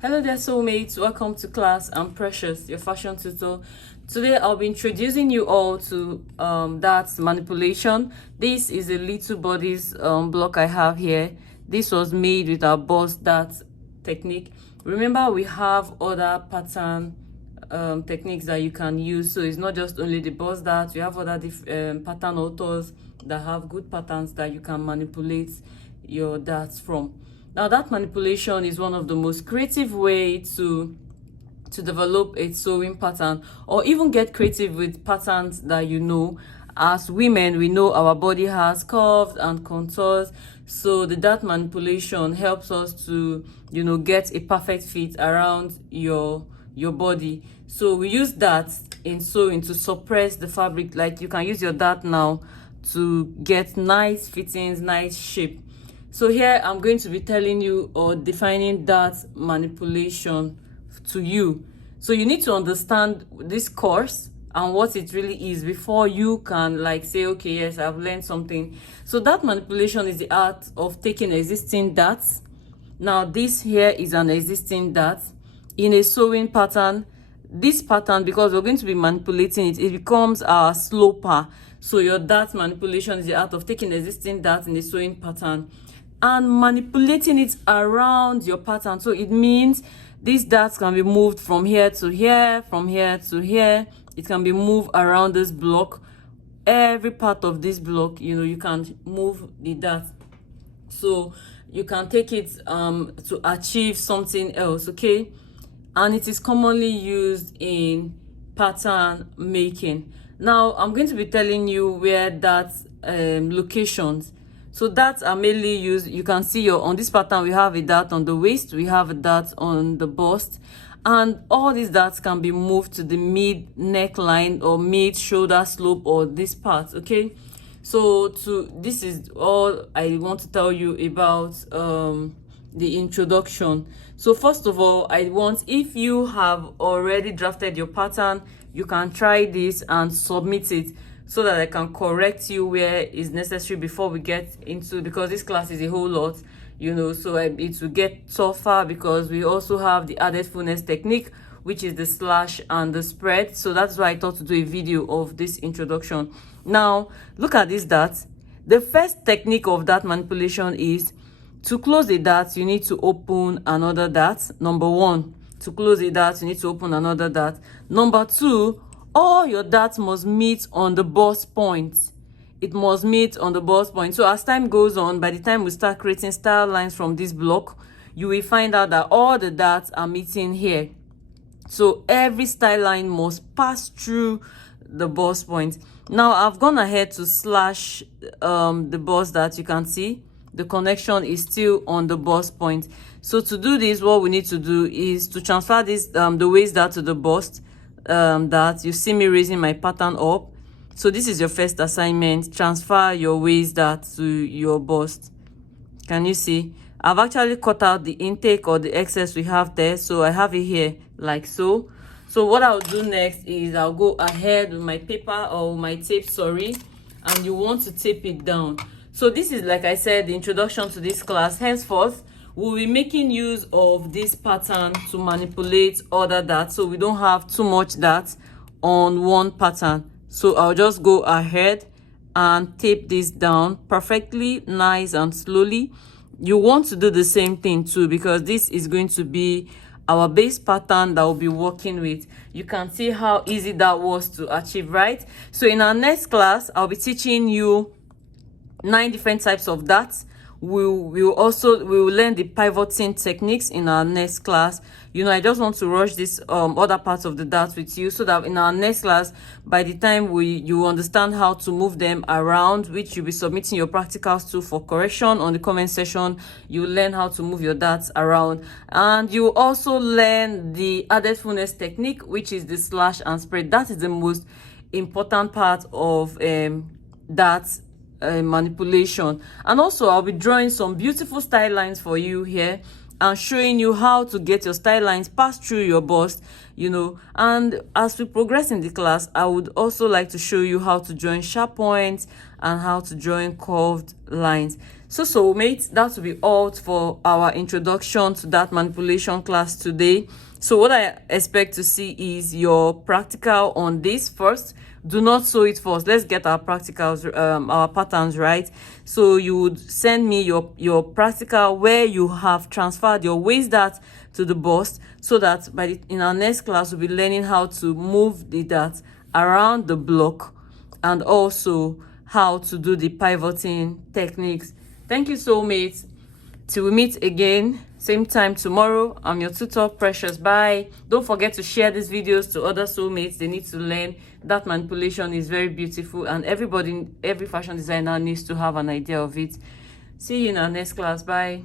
Hello there, soulmates. Welcome to class. I'm Precious, your fashion tutor. Today, I'll be introducing you all to darts manipulation. This is a little bodies block I have here. This was made with our boss darts technique. Remember, we have other pattern techniques that you can use. So it's not just only the boss darts. We have other pattern authors that have good patterns that you can manipulate your darts from. Now, that manipulation is one of the most creative way to develop a sewing pattern, or even get creative with patterns that you know. As women, we know our body has curves and contours, so the dart manipulation helps us to get a perfect fit around your body. So we use that in sewing to suppress the fabric. Like, you can use your dart now to get nice fittings, nice shape. So here I'm going to be telling you or defining that manipulation to you. So you need to understand this course and what it really is before you can say, okay, yes, I've learned something. So that manipulation is the art of taking existing darts. Now this here is an existing dart in a sewing pattern. This pattern, because we're going to be manipulating it, it becomes our sloper. So your dart manipulation is the art of taking existing dart in a sewing pattern and manipulating it around your pattern. So it means these darts can be moved from here to here, from here to here. It can be moved around this block. Every part of this block, you can move the dart. So you can take it to achieve something else, okay? And it is commonly used in pattern making. Now I'm going to be telling you where that locations. So darts are mainly used. You can see on this pattern we have a dart on the waist, we have a dart on the bust, and all these darts can be moved to the mid neckline or mid shoulder slope or this part, okay? So this is all I want to tell you about the introduction. So first of all, if you have already drafted your pattern, you can try this and submit it so that I can correct you where is necessary before we get into, because this class is a whole lot, so it will get tougher because we also have the added fullness technique, which is the slash and the spread. So that's why I thought to do a video of this introduction. Now look at this dart. The first technique of dart manipulation is to close the dart, you need to open another dart. Number one, to close the dart, you need to open another dart. Number two, all your darts must meet on the bust point. It must meet on the bust point. So as time goes on, by the time we start creating style lines from this block, you will find out that all the darts are meeting here. So every style line must pass through the bust point. Now I've gone ahead to slash the bust dart. You can see the connection is still on the bust point. So to do this, what we need to do is to transfer this the waist dart to the bust. That you see me raising my pattern up. So this is your first assignment. Transfer your waist dart to your bust. Can you see? I've actually cut out the intake or the excess we have there, so I have it here like so. So what I'll do next is I'll go ahead with my paper or my tape, and you want to tape it down. So this is, like I said, the introduction to this class. Henceforth, we'll be making use of this pattern to manipulate other darts, so we don't have too much darts on one pattern. So I'll just go ahead and tape this down perfectly, nice and slowly. You want to do the same thing too, because this is going to be our base pattern that we'll be working with. You can see how easy that was to achieve, right? So in our next class, I'll be teaching you 9 different types of darts. We will learn the pivoting techniques in our next class. I just want to rush this other parts of the darts with you, so that in our next class, by the time you understand how to move them around, which you'll be submitting your practicals to for correction on the comment section. You will learn how to move your darts around, and you will also learn the added fullness technique, which is the slash and spread. That is the most important part of darts manipulation. And also I'll be drawing some beautiful style lines for you here and showing you how to get your style lines pass through your bust, and as we progress in the class, I would also like to show you how to join sharp points and how to join curved lines. So soulmates, that will be all for our introduction to dart manipulation class today. So what I expect to see is your practical on this first. Do not sew it first. Let's get our practicals, our patterns right. So you would send me your practical where you have transferred your waist dart to the bust, so that in our next class we'll be learning how to move the dart around the block and also how to do the pivoting techniques. Thank you, soulmates. Till we meet again, same time tomorrow. I'm your tutor, Precious. Bye. Don't forget to share these videos to other soulmates. They need to learn that manipulation is very beautiful, and every fashion designer needs to have an idea of it. See you in our next class. Bye.